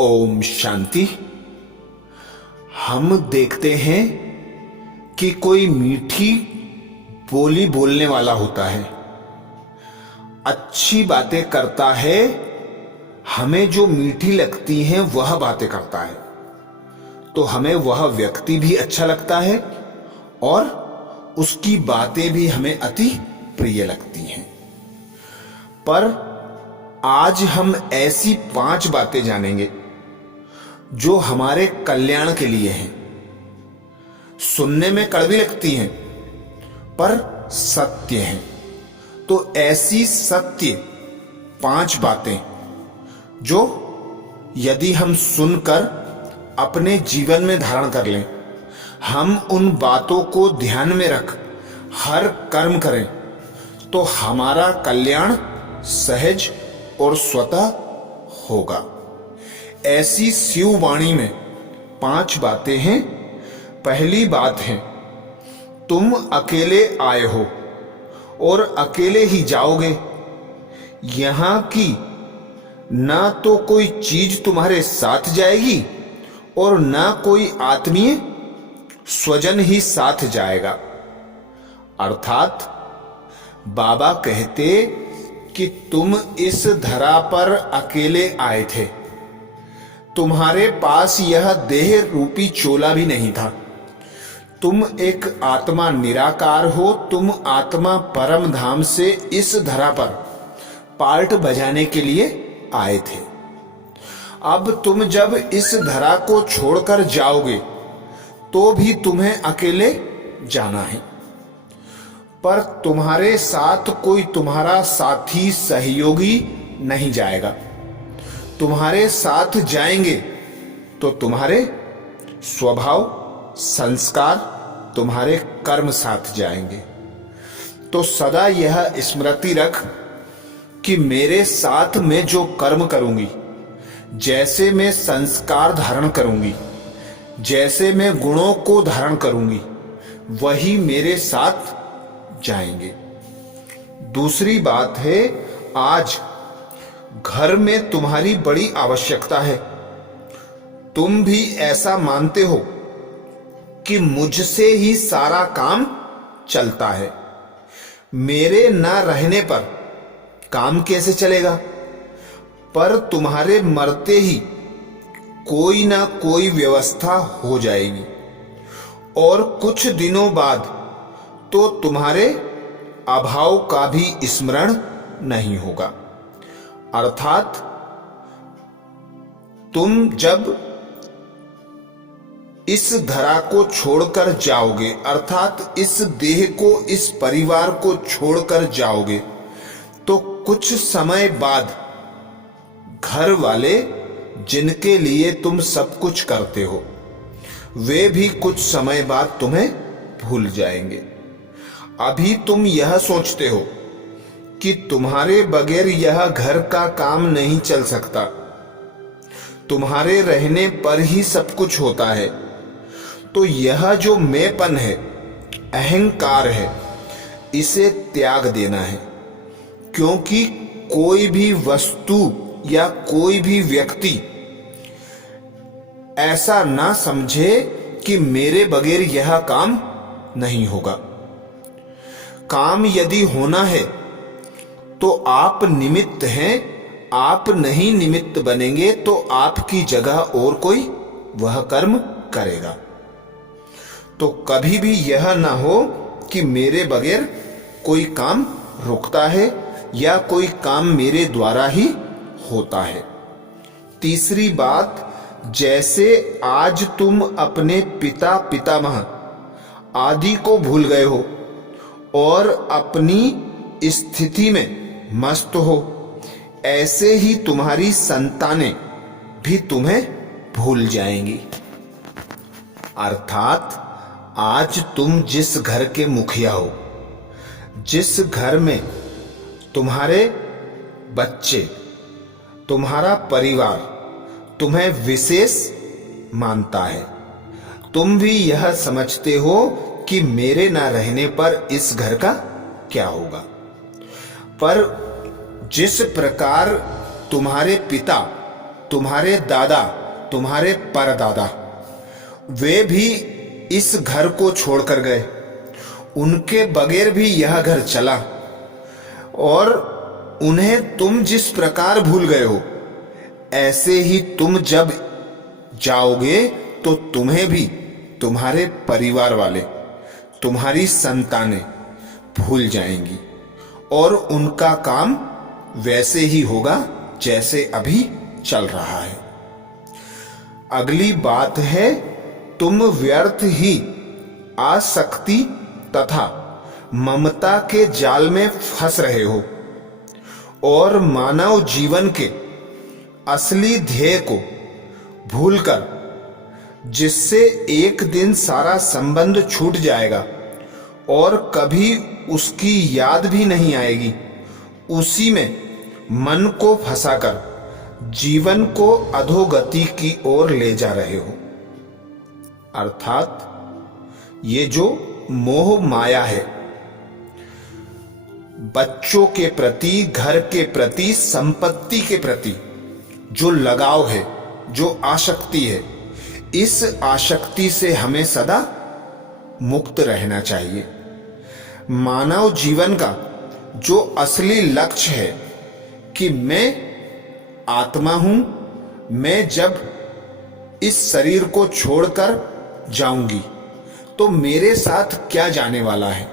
ओम शांति। हम देखते हैं कि कोई मीठी बोली बोलने वाला होता है, अच्छी बातें करता है, हमें जो मीठी लगती हैं वह बातें करता है, तो हमें वह व्यक्ति भी अच्छा लगता है और उसकी बातें भी हमें अति प्रिय लगती हैं। पर आज हम ऐसी 5 बातें जानेंगे जो हमारे कल्याण के लिए हैं। सुनने में कड़वी लगती हैं पर सत्य हैं। तो ऐसी सत्य 5 बातें जो यदि हम सुनकर अपने जीवन में धारण कर लें, हम उन बातों को ध्यान में रख हर कर्म करें, तो हमारा कल्याण सहज और स्वतः होगा। ऐसी शिव वाणी में 5 बातें हैं। पहली बात है, तुम अकेले आए हो और अकेले ही जाओगे। यहां की ना तो कोई चीज तुम्हारे साथ जाएगी और ना कोई आत्मीय स्वजन ही साथ जाएगा। अर्थात बाबा कहते कि तुम इस धरा पर अकेले आए थे, तुम्हारे पास यह देह रूपी चोला भी नहीं था। तुम एक आत्मा निराकार हो, तुम आत्मा परम धाम से इस धरा पर पार्ट बजाने के लिए आए थे। अब तुम जब इस धरा को छोड़कर जाओगे तो भी तुम्हें अकेले जाना है, पर तुम्हारे साथ कोई तुम्हारा साथी सहयोगी नहीं जाएगा। तुम्हारे साथ जाएंगे तो तुम्हारे स्वभाव, संस्कार, तुम्हारे कर्म साथ जाएंगे। तो सदा यह स्मृति रख कि मेरे साथ मैं जो कर्म करूंगी, जैसे मैं संस्कार धारण करूंगी, जैसे मैं गुणों को धारण करूंगी, वही मेरे साथ जाएंगे। दूसरी बात है, आज घर में तुम्हारी बड़ी आवश्यकता है। तुम भी ऐसा मानते हो कि मुझसे ही सारा काम चलता है, मेरे ना रहने पर काम कैसे चलेगा। पर तुम्हारे मरते ही कोई ना कोई व्यवस्था हो जाएगी और कुछ दिनों बाद तो तुम्हारे अभाव का भी स्मरण नहीं होगा। अर्थात तुम जब इस धरा को छोड़कर जाओगे, अर्थात इस देह को, इस परिवार को छोड़कर जाओगे, तो कुछ समय बाद घर वाले जिनके लिए तुम सब कुछ करते हो, वे भी कुछ समय बाद तुम्हें भूल जाएंगे। अभी तुम यह सोचते हो कि तुम्हारे बगैर यह घर का काम नहीं चल सकता, तुम्हारे रहने पर ही सब कुछ होता है। तो यह जो मैंपन है, अहंकार है, इसे त्याग देना है। क्योंकि कोई भी वस्तु या कोई भी व्यक्ति ऐसा ना समझे कि मेरे बगैर यह काम नहीं होगा। काम यदि होना है तो आप निमित्त हैं, आप नहीं निमित्त बनेंगे तो आपकी जगह और कोई वह कर्म करेगा। तो कभी भी यह ना हो कि मेरे बगैर कोई काम रुकता है या कोई काम मेरे द्वारा ही होता है। तीसरी बात, जैसे आज तुम अपने पिता पितामह आदि को भूल गए हो और अपनी स्थिति में मस्त हो, ऐसे ही तुम्हारी संतानें भी तुम्हें भूल जाएंगी। अर्थात आज तुम जिस घर के मुखिया हो, जिस घर में तुम्हारे बच्चे, तुम्हारा परिवार तुम्हें विशेष मानता है, तुम भी यह समझते हो कि मेरे ना रहने पर इस घर का क्या होगा। पर जिस प्रकार तुम्हारे पिता तुम्हारे दादा, तुम्हारे परदादा, वे भी इस घर को छोड़कर गए। उनके बगैर भी यह घर चला, और उन्हें तुम जिस प्रकार भूल गए हो, ऐसे ही तुम जब जाओगे तो तुम्हें भी तुम्हारे परिवार वाले, तुम्हारी संतानें भूल जाएंगी, और उनका काम वैसे ही होगा जैसे अभी चल रहा है। अगली बात है, तुम व्यर्थ ही आसक्ति तथा ममता के जाल में फंस रहे हो, और मानव जीवन के असली ध्येय को भूलकर, जिससे एक दिन सारा संबंध छूट जाएगा और कभी उसकी याद भी नहीं आएगी, उसी में मन को फंसाकर जीवन को अधोगति की ओर ले जा रहे हो। अर्थात ये जो मोह माया है, बच्चों के प्रति, घर के प्रति, संपत्ति के प्रति जो लगाव है, जो आसक्ति है, इस आसक्ति से हमें सदा मुक्त रहना चाहिए। मानव जीवन का जो असली लक्ष्य है कि मैं आत्मा हूं, मैं जब इस शरीर को छोड़कर जाऊंगी तो मेरे साथ क्या जाने वाला है,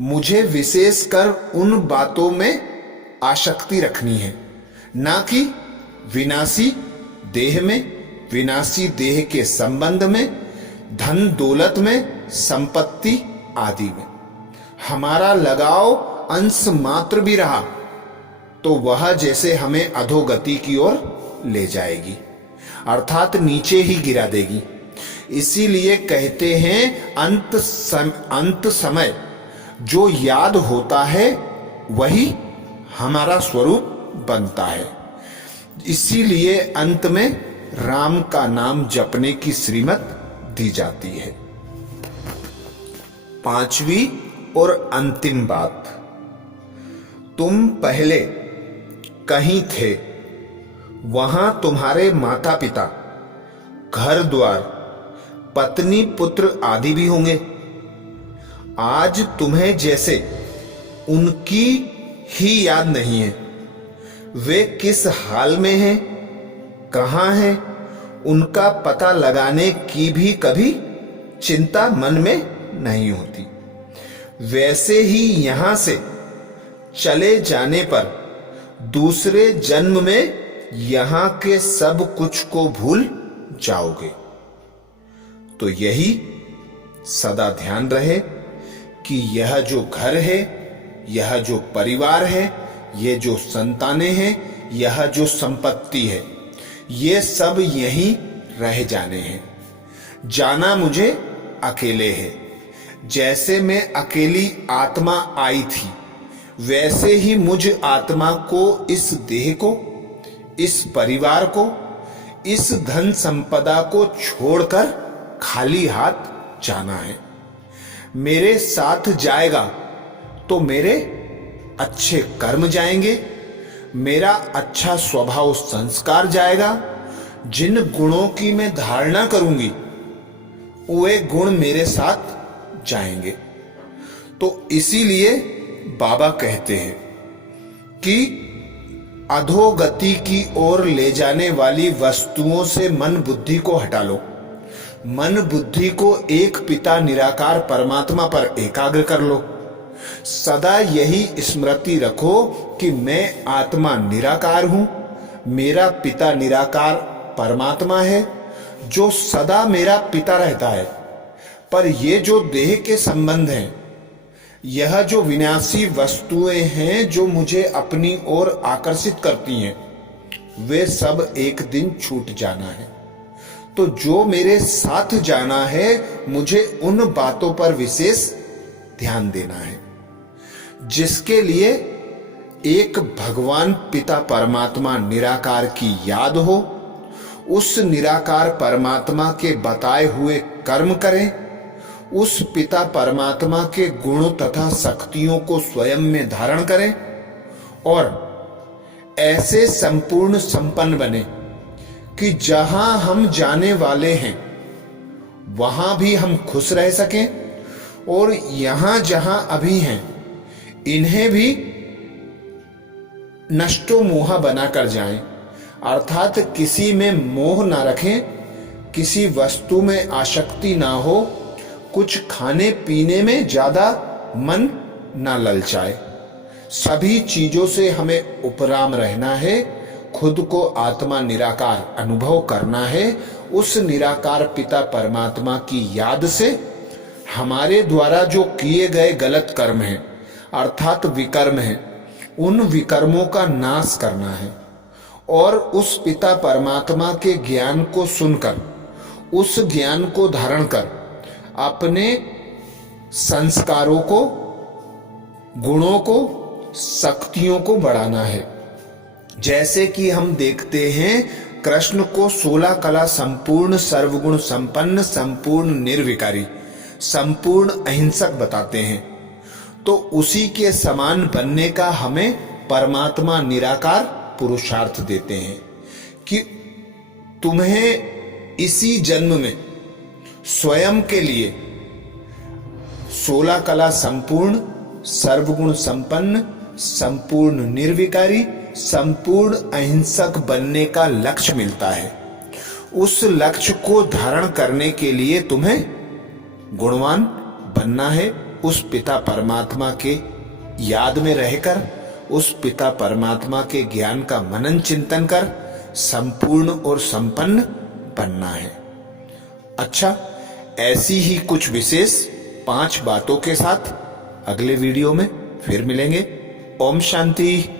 मुझे विशेषकर उन बातों में आसक्ति रखनी है, ना कि विनाशी देह में, विनाशी देह के संबंध में, धन दौलत में, संपत्ति आदि में। हमारा लगाव अंश मात्र भी रहा तो वह जैसे हमें अधोगति की ओर ले जाएगी, अर्थात नीचे ही गिरा देगी। इसीलिए कहते हैं अंत समय जो याद होता है वही हमारा स्वरूप बनता है। इसीलिए अंत में राम का नाम जपने की श्रीमत दी जाती है। पांचवी और अंतिम बात, तुम पहले कहीं थे, वहां तुम्हारे माता पिता, घर द्वार, पत्नी, पुत्र आदि भी होंगे। आज तुम्हें जैसे उनकी ही याद नहीं है, वे किस हाल में हैं, कहां हैं, उनका पता लगाने की भी कभी चिंता मन में नहीं होती। वैसे ही यहां से चले जाने पर दूसरे जन्म में यहां के सब कुछ को भूल जाओगे। तो यही सदा ध्यान रहे कि यह जो घर है, यह जो परिवार है, ये जो संतानें हैं, यह जो संपत्ति है, ये सब यहीं रह जाने हैं। जाना मुझे अकेले है। जैसे मैं अकेली आत्मा आई थी, वैसे ही मुझ आत्मा को, इस देह को, इस परिवार को, इस धन संपदा को छोड़कर खाली हाथ जाना है। मेरे साथ जाएगा तो मेरे अच्छे कर्म जाएंगे, मेरा अच्छा स्वभाव संस्कार जाएगा, जिन गुणों की मैं धारणा करूंगी वे गुण मेरे साथ जाएंगे। तो इसीलिए बाबा कहते हैं कि अधोगति की ओर ले जाने वाली वस्तुओं से मन बुद्धि को हटा लो। मन बुद्धि को एक पिता निराकार परमात्मा पर एकाग्र कर लो। सदा यही स्मृति रखो कि मैं आत्मा निराकार हूं, मेरा पिता निराकार परमात्मा है जो सदा मेरा पिता रहता है। पर ये जो देह के संबंध हैं, यह जो विनाशी वस्तुएं हैं जो मुझे अपनी ओर आकर्षित करती हैं, वे सब एक दिन छूट जाना है। तो जो मेरे साथ जाना है, मुझे उन बातों पर विशेष ध्यान देना है जिसके लिए एक भगवान पिता परमात्मा निराकार की याद हो, उस निराकार परमात्मा के बताए हुए कर्म करें, उस पिता परमात्मा के गुणों तथा शक्तियों को स्वयं में धारण करें और ऐसे संपूर्ण संपन्न बने कि जहां हम जाने वाले हैं वहां भी हम खुश रह सकें और यहां जहां अभी हैं इन्हें भी नष्टो मोह बनाकर जाएं, अर्थात किसी में मोह ना रखें, किसी वस्तु में आसक्ति ना हो, कुछ खाने पीने में ज्यादा मन ना ललचाए। सभी चीजों से हमें उपराम रहना है, खुद को आत्मा निराकार अनुभव करना है। उस निराकार पिता परमात्मा की याद से हमारे द्वारा जो किए गए गलत कर्म हैं अर्थात विकर्म हैं, उन विकर्मों का नाश करना है और उस पिता परमात्मा के ज्ञान को सुनकर, उस ज्ञान को धारण कर अपने संस्कारों को, गुणों को, शक्तियों को बढ़ाना है। जैसे कि हम देखते हैं कृष्ण को 16 कला संपूर्ण, सर्वगुण संपन्न, संपूर्ण निर्विकारी, संपूर्ण अहिंसक बताते हैं, तो उसी के समान बनने का हमें परमात्मा निराकार पुरुषार्थ देते हैं कि तुम्हें इसी जन्म में स्वयं के लिए 16 कला संपूर्ण, सर्वगुण संपन्न, संपूर्ण निर्विकारी, संपूर्ण अहिंसक बनने का लक्ष्य मिलता है। उस लक्ष्य को धारण करने के लिए तुम्हें गुणवान बनना है। उस पिता परमात्मा के याद में रहकर, उस पिता परमात्मा के ज्ञान का मनन चिंतन कर संपूर्ण और संपन्न बनना है। अच्छा, ऐसी ही कुछ विशेष 5 बातों के साथ अगले वीडियो में फिर मिलेंगे। ओम शांति।